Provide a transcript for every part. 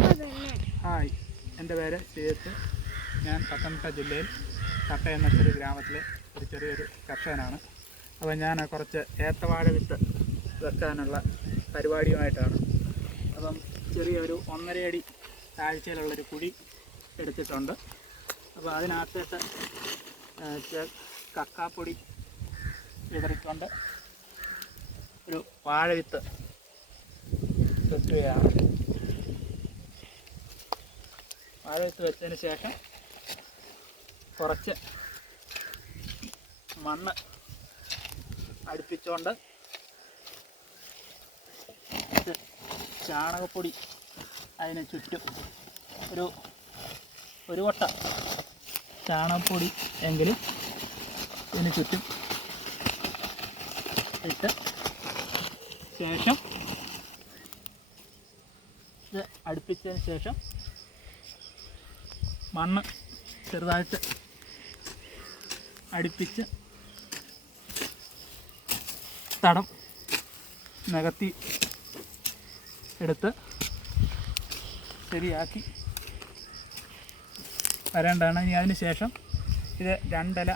Hi, എൻ്റെ പേര് ശ്രീജിത്ത്. ഞാൻ പത്തനംതിട്ട ജില്ലയിൽ കട്ട എന്ന ചെറിയ ഗ്രാമത്തിലെ ഒരു ചെറിയൊരു കർഷകനാണ്. അപ്പോൾ ഞാൻ കുറച്ച് ഏത്തവാഴ വിത്ത് വെക്കാനുള്ള പരിപാടിയുമായിട്ടാണ്. അപ്പം ചെറിയൊരു 1.5 അടി താഴ്ചയിലുള്ളൊരു കുഴി എടുത്തിട്ടുണ്ട്. അപ്പോൾ അതിനകത്തിട്ട് കക്കാപ്പൊടി വിതറിക്കൊണ്ട് ഒരു വാഴ വിത്ത് വെക്കുകയാണ്. വാഴ വിത്ത് വെച്ചതിന് ശേഷം കുറച്ച് മണ്ണ് അടുപ്പിച്ചുകൊണ്ട് ചാണകപ്പൊടി അതിന് ചുറ്റും ഒരു കൊട്ട ചാണകപ്പൊടി എങ്കിലും ഇതിന് ചുറ്റും ഇട്ട് ശേഷം ഇത് അടുപ്പിച്ചതിന് ശേഷം മണ്ണ് ചെറുതായിട്ട് അടുപ്പിച്ച് തടം നികത്തി എടുത്ത് ശരിയാക്കി വരേണ്ടതാണ്. ഇനി അതിന് ശേഷം ഇത് 2 ഇല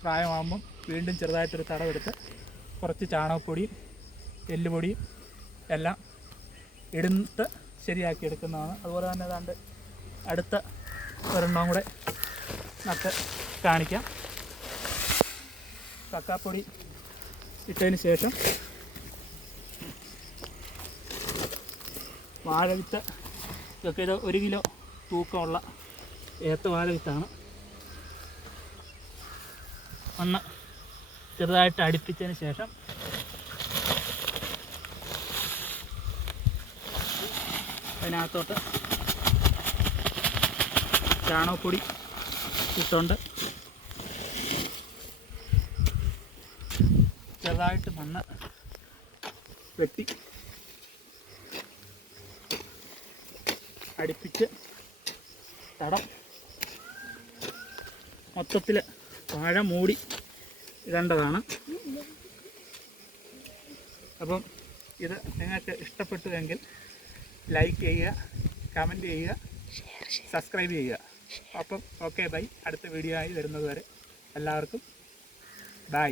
പ്രായമാകുമ്പം വീണ്ടും ചെറുതായിട്ടൊരു തടമെടുത്ത് കുറച്ച് ചാണകപ്പൊടിയും എല്ലുപൊടിയും എല്ലാം ഇടുന്നിട്ട് ശരിയാക്കി എടുക്കുന്നതാണ്. അതുപോലെ തന്നെ ഏതാണ്ട് അടുത്ത ഒരെണ്ണം കൂടെ നട്ട് കാണിക്കാം. കക്കാപ്പൊടി ഇട്ടതിന് ശേഷം വാഴവിത്ത് ഇതൊക്കെ ഇത് 1 കിലോ തൂക്കമുള്ള ഏത്തവാഴ വിത്താണ്. ഒന്ന് ചെറുതായിട്ട് അടുപ്പിച്ചതിന് ശേഷം അതിനകത്തോട്ട് ചാണകപ്പൊടി ഇട്ടുകൊണ്ട് ചെറുതായിട്ട് മണ്ണ് വെട്ടി അടുപ്പിച്ച് തടം മൊത്തത്തിൽ വാഴ മൂടി ഇടേണ്ടതാണ്. അപ്പം ഇത് നിങ്ങൾക്ക് ഇഷ്ടപ്പെട്ടുവെങ്കിൽ ലൈക്ക് ചെയ്യുക, കമൻറ്റ് ചെയ്യുക, സബ്സ്ക്രൈബ് ചെയ്യുക. അപ്പം ഓക്കെ, ബൈ. അടുത്ത വീഡിയോ ആയി വരുന്നത് വരെ എല്ലാവർക്കും ബൈ.